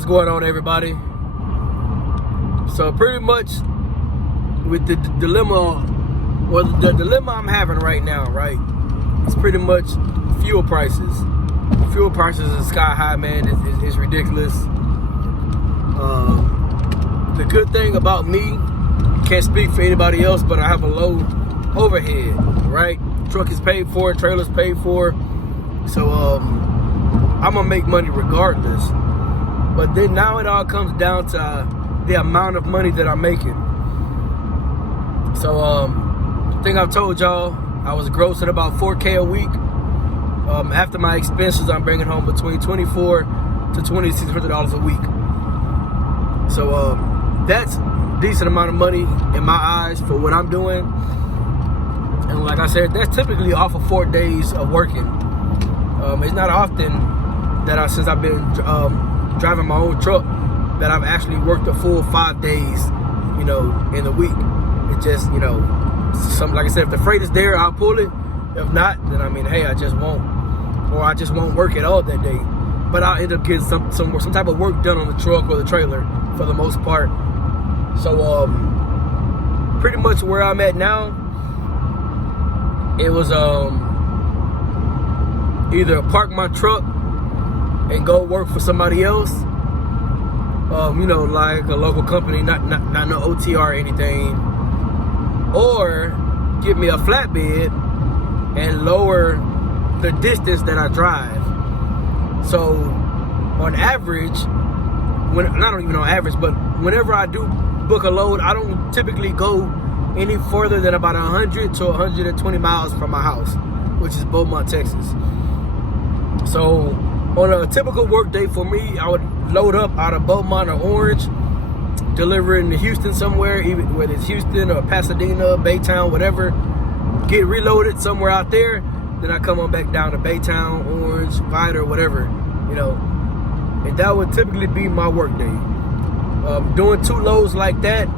What's going on, everybody? So pretty much with the dilemma, well, the dilemma I'm having right now, right, it's pretty much fuel prices. Fuel prices are sky high, man. It's ridiculous. The good thing about me, can't speak for anybody else, but I have a low overhead, right? Truck is paid for, trailer's paid for, so I'm gonna make money regardless. But then now it all comes down to the amount of money that I'm making. So I think I've told y'all I was grossing about $4K a week. After my expenses, I'm bringing home between $2,400 to $2,600 a week. So that's a decent amount of money in my eyes for what I'm doing. And like I said, that's typically off of 4 days of working. It's not often that since I've been driving my own truck, that I've actually worked a full 5 days, in the week. It just, something like I said, if the freight is there, I'll pull it. If not, then hey, I just won't, or I just won't work at all that day. But I'll end up getting some type of work done on the truck or the trailer for the most part. So pretty much where I'm at now, it was either park my truck and go work for somebody else, like a local company, not no OTR or anything, or give me a flatbed and lower the distance that I drive. So on average, not even on average, but whenever I do book a load, I don't typically go any further than about 100 to 120 miles from my house, which is Beaumont, Texas. So on a typical work day for me, I would load up out of Beaumont or Orange, deliver it in Houston somewhere, even whether it's Houston or Pasadena, Baytown, whatever, get reloaded somewhere out there, then I come on back down to Baytown, Orange, Vida, whatever, and that would typically be my work day. Doing 2 loads like that,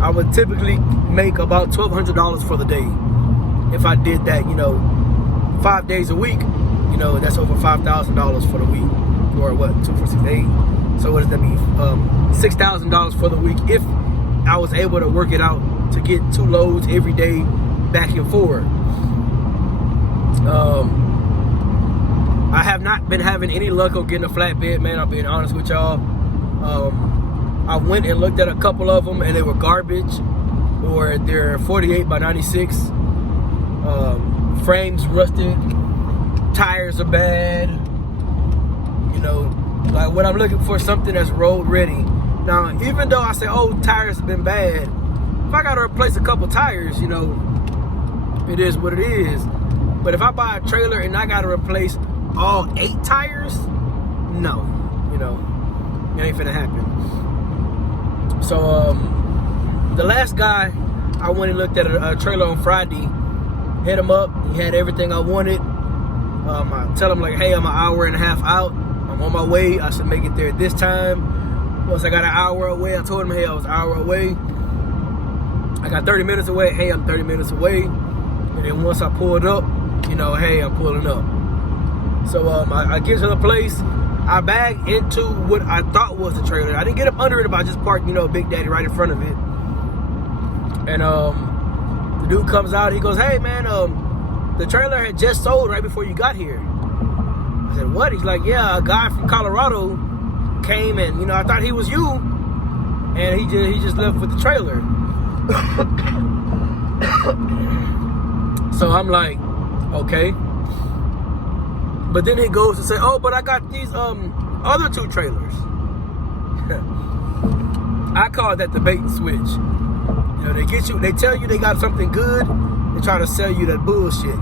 I would typically make about $1,200 for the day. If I did that, 5 days a week, that's over $5,000 for the week, or what, 2, 4, 6, 8. So what does that mean? $6,000 for the week if I was able to work it out to get 2 loads every day, back and forth. I have not been having any luck on getting a flatbed, man. I'm being honest with y'all. I went and looked at a couple of them, and they were garbage, or they're 48 by 96. Frames rusted, tires are bad. Like when I'm looking for something that's road ready. Now, even though I say, tires have been bad, if I gotta replace a couple tires, it is what it is. But if I buy a trailer and I gotta replace all 8 tires, no, it ain't finna happen. So the last guy, I went and looked at a trailer on Friday, hit him up, he had everything I wanted. I tell him hey, I'm an hour and a half out, I'm on my way, I should make it there this time. Once I got an hour away, I told him, hey, I was an hour away. I got 30 minutes away, hey, I'm 30 minutes away. And then once I pulled up, hey, I'm pulling up. So I get to the place, I bag into what I thought was the trailer. I didn't get up under it, but I just parked, Big Daddy right in front of it. And the dude comes out, he goes, hey man, the trailer had just sold right before you got here. I said, what? He's like, yeah, a guy from Colorado came and, I thought he was you. And he just left with the trailer. So I'm like, okay. But then he goes to say, but I got these other 2 trailers. I call that the bait and switch. They tell you they got something good, they try to sell you that bullshit.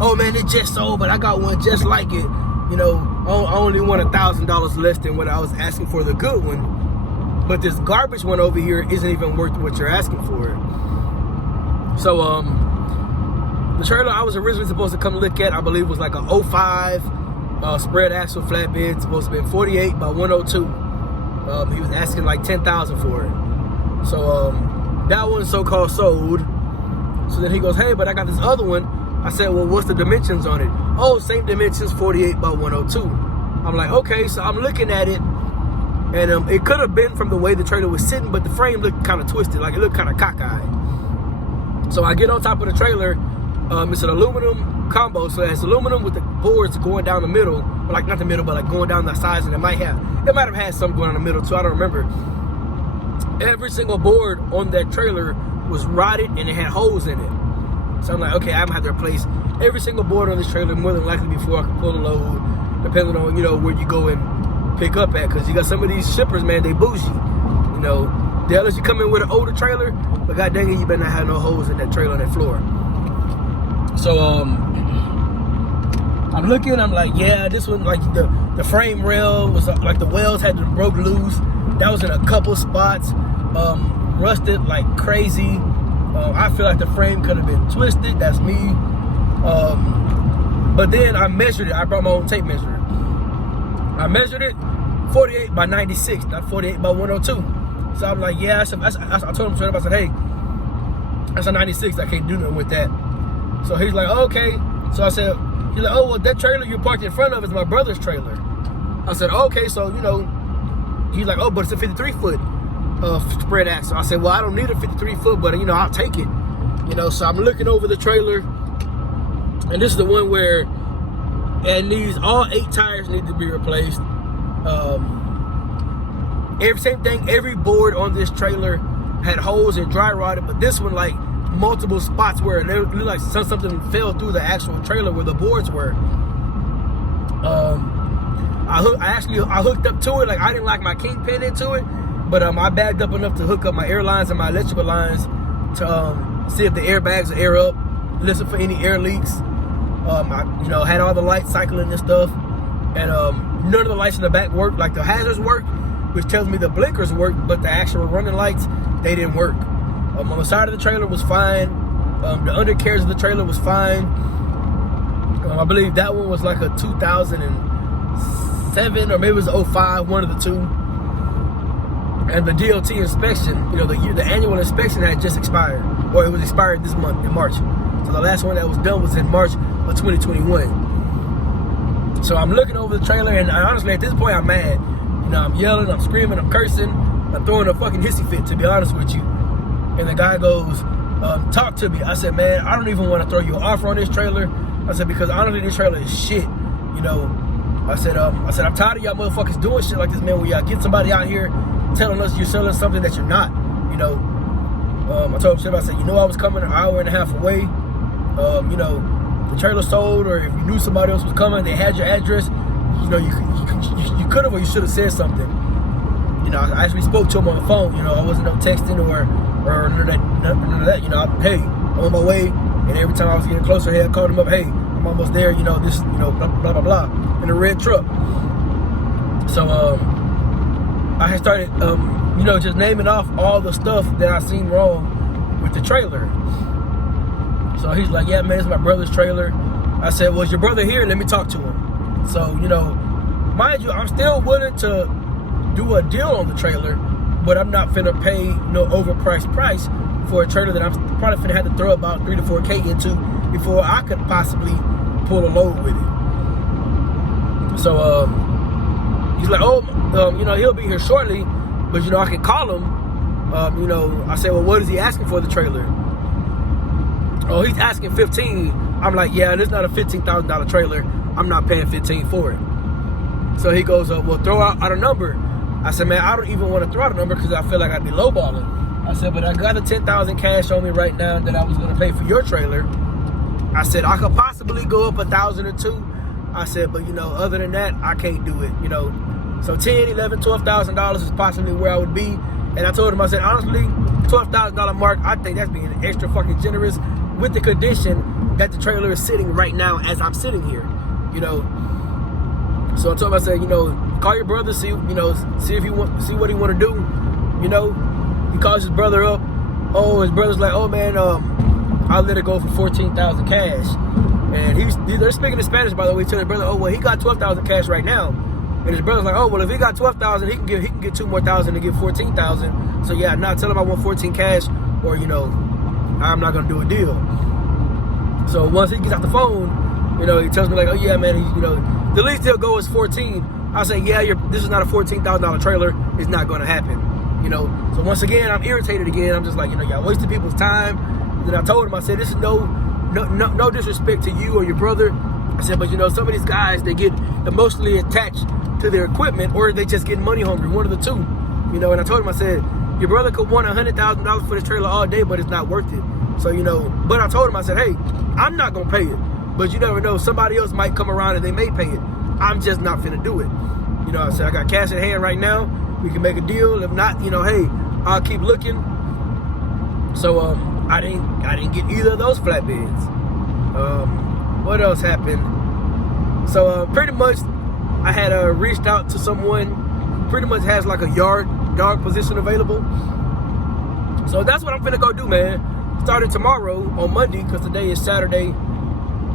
Oh man, it just sold, but I got one just like it. I only want $1,000 less than what I was asking for the good one. But this garbage one over here isn't even worth what you're asking for. So the trailer I was originally supposed to come look at, I believe, was like a 05 spread axle flatbed, supposed to be 48 by 102. He was asking like $10,000 for it. So that one so-called sold. So then he goes, hey, but I got this other one. I said, well, what's the dimensions on it? Oh, same dimensions, 48 by 102. I'm like, okay, so I'm looking at it, And it could have been from the way the trailer was sitting, but the frame looked kind of twisted, like it looked kind of cockeyed. So I get on top of the trailer. It's an aluminum combo, so it's aluminum with the boards going down the middle, or like not the middle, but like going down the sides, and it might have had some going down the middle too. I don't remember. Every single board on that trailer was rotted and it had holes in it. So I'm like, okay, I'm gonna have to replace every single board on this trailer more than likely before I can pull the load, depending on where you go and pick up at, because you got some of these shippers, man, they bougie. They'll let you come in with an older trailer, but god dang it, you better not have no holes in that trailer on that floor. So I'm looking, I'm like, yeah, this one, like the frame rail was like the welds had broke loose. That was in a couple spots, rusted like crazy. I feel like the frame could have been twisted. That's me. But then I measured it. I brought my own tape measure. I measured it 48 by 96, not 48 by 102. So I'm like, yeah, I told him straight up, I said, hey, that's a 96. I can't do nothing with that. So he's like, oh, okay. So I said, he's like, oh, well, that trailer you parked in front of is my brother's trailer. I said, oh, okay. So, he's like, oh, but it's a 53-foot spread axle. I said, well, I don't need a 53-foot, but, I'll take it. So I'm looking over the trailer, and this is the one where all 8 tires need to be replaced. Every board on this trailer had holes and dry rotted, but this one, like, multiple spots where it looked like something fell through the actual trailer where the boards were. I hooked up to it. Like, I didn't like my kingpin into it, but I bagged up enough to hook up my air lines and my electrical lines to see if the airbags will air up, listen for any air leaks. I had all the lights cycling and stuff, and none of the lights in the back worked. Like, the hazards worked, which tells me the blinkers worked, but the actual running lights, they didn't work. On the side of the trailer was fine. The undercarriage of the trailer was fine. I believe that one was like a 2007 or maybe it was 05, one of the two. And the DOT inspection, the annual inspection had just expired, or it was expired this month in March. So the last one that was done was in March of 2021. So I'm looking over the trailer, and honestly, at this point, I'm mad. I'm yelling, I'm screaming, I'm cursing, I'm throwing a fucking hissy fit, to be honest with you. And the guy goes, talk to me. I said, man, I don't even want to throw you an offer on this trailer. I said, because honestly, this trailer is shit. I said, I'm tired of y'all motherfuckers doing shit like this, man, where y'all get somebody out here telling us you're selling something that you're not. I told him, I said, I was coming an hour and a half away. The trailer sold, or if you knew somebody else was coming, they had your address, you could have or you should have said something. I actually spoke to him on the phone. I wasn't up texting or none of that. Hey, I'm on my way. And every time I was getting closer, I called him up. Hey, I'm almost there. Blah, blah, blah, blah, in a red truck. So I had started, just naming off all the stuff that I seen wrong with the trailer. So he's like, yeah, man, it's my brother's trailer. I said, well, is your brother here? Let me talk to him. So, mind you, I'm still willing to do a deal on the trailer, but I'm not finna pay no overpriced price for a trailer that I'm probably finna have to throw about 3 to 4K into before I could possibly pull a load with it. So he's like, he'll be here shortly, but I can call him. I said, well, what is he asking for the trailer? Oh, he's asking $15,000. I'm like, yeah, this is not a $15,000 trailer. I'm not paying $15,000 for it. So he goes, well, throw out a number. I said, man, I don't even want to throw out a number because I feel like I'd be lowballing. I said, but I got the $10,000 cash on me right now that I was going to pay for your trailer. I said, I could possibly go up $1,000 or $2,000. I said, but other than that, I can't do it. So $10,000, $11,000, $12,000 is possibly where I would be. And I told him, I said, honestly, $12,000 mark, I think that's being extra fucking generous with the condition that the trailer is sitting right now as I'm sitting here. So I told him, I said, call your brother, see if he see what he want to do. He calls his brother up. Oh, his brother's like, oh man, I'll let it go for $14,000 cash. And they're speaking in Spanish, by the way, to his brother. Oh, well, he got $12,000 cash right now. And his brother's like, oh, well, if he got $12,000, he can get $2,000 more to give $14,000. So yeah, now tell him I want $14,000 cash, or I'm not gonna do a deal. So once he gets off the phone, he tells me like, oh yeah, man, the least he'll go is $14,000. I say, yeah, this is not a $14,000 trailer. It's not going to happen. You know, so once again, I'm irritated again. I'm just like, you know, y'all wasting people's time. Then I told him, I said, this is no disrespect to you or your brother. I said, but you know, some of these guys, they get emotionally attached to their equipment, or they just get money hungry, one of the two. You know, and I told him, I said, your brother could want $100,000 for this trailer all day, but it's not worth it. So, you know, but I told him, I said, hey, I'm not going to pay it. But you never know, somebody else might come around and they may pay it. I'm just not finna do it. You know, I said, I got cash in hand right now. We can make a deal. If not, you know, hey, I'll keep looking. So I didn't get either of those flatbeds. What else happened? So pretty much I had reached out to someone who pretty much has like a dog position available. So that's what I'm finna go do, man. Starting tomorrow on Monday, because today is Saturday,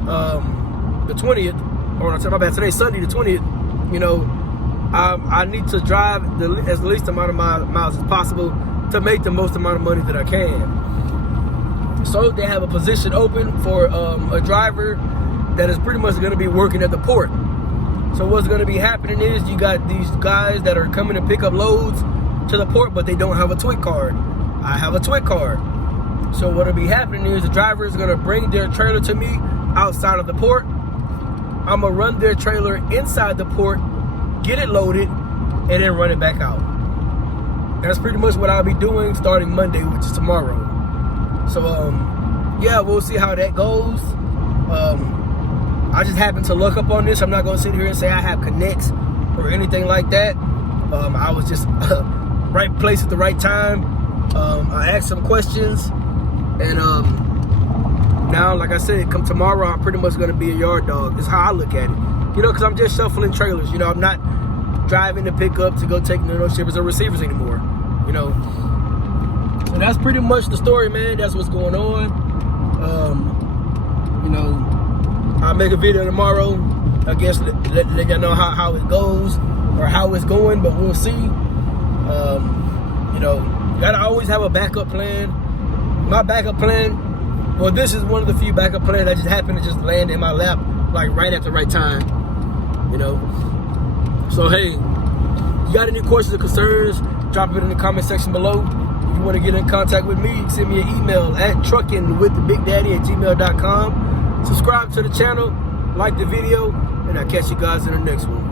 the 20th, or my bad, today's Sunday the 20th. You know, I need to drive as the least amount of miles as possible to make the most amount of money that I can. So they have a position open for a driver that is pretty much going to be working at the port. So what's going to be happening is you got these guys that are coming to pick up loads to the port, but they don't have a TWIC card. I have a TWIC card. So what'll be happening is the driver is going to bring their trailer to me outside of the port. I'm going to run their trailer inside the port, get it loaded, and then run it back out. That's pretty much what I'll be doing starting Monday, which is tomorrow. So, yeah, we'll see how that goes. I just happened to look up on this. I'm not going to sit here and say I have connects or anything like that. I was just right place at the right time. I asked some questions, and now, like I said, come tomorrow, I'm pretty much going to be a yard dog. That's how I look at it. You know, because I'm just shuffling trailers. You know, I'm not driving to pick up to go take no shippers or receivers anymore. You know, so that's pretty much the story, man. That's what's going on. You know, I'll make a video tomorrow. I guess let y'all know how it goes or how it's going, but we'll see. You know, gotta always have a backup plan. My backup plan, well, this is one of the few backup plans that just happened to just land in my lap, like right at the right time. You know, so hey, you got any questions or concerns, drop it in the comment section below. If you want to get in contact with me, send me an email at truckingwiththebigdaddy@gmail.com. Subscribe to the channel, like the video, and I'll catch you guys in the next one.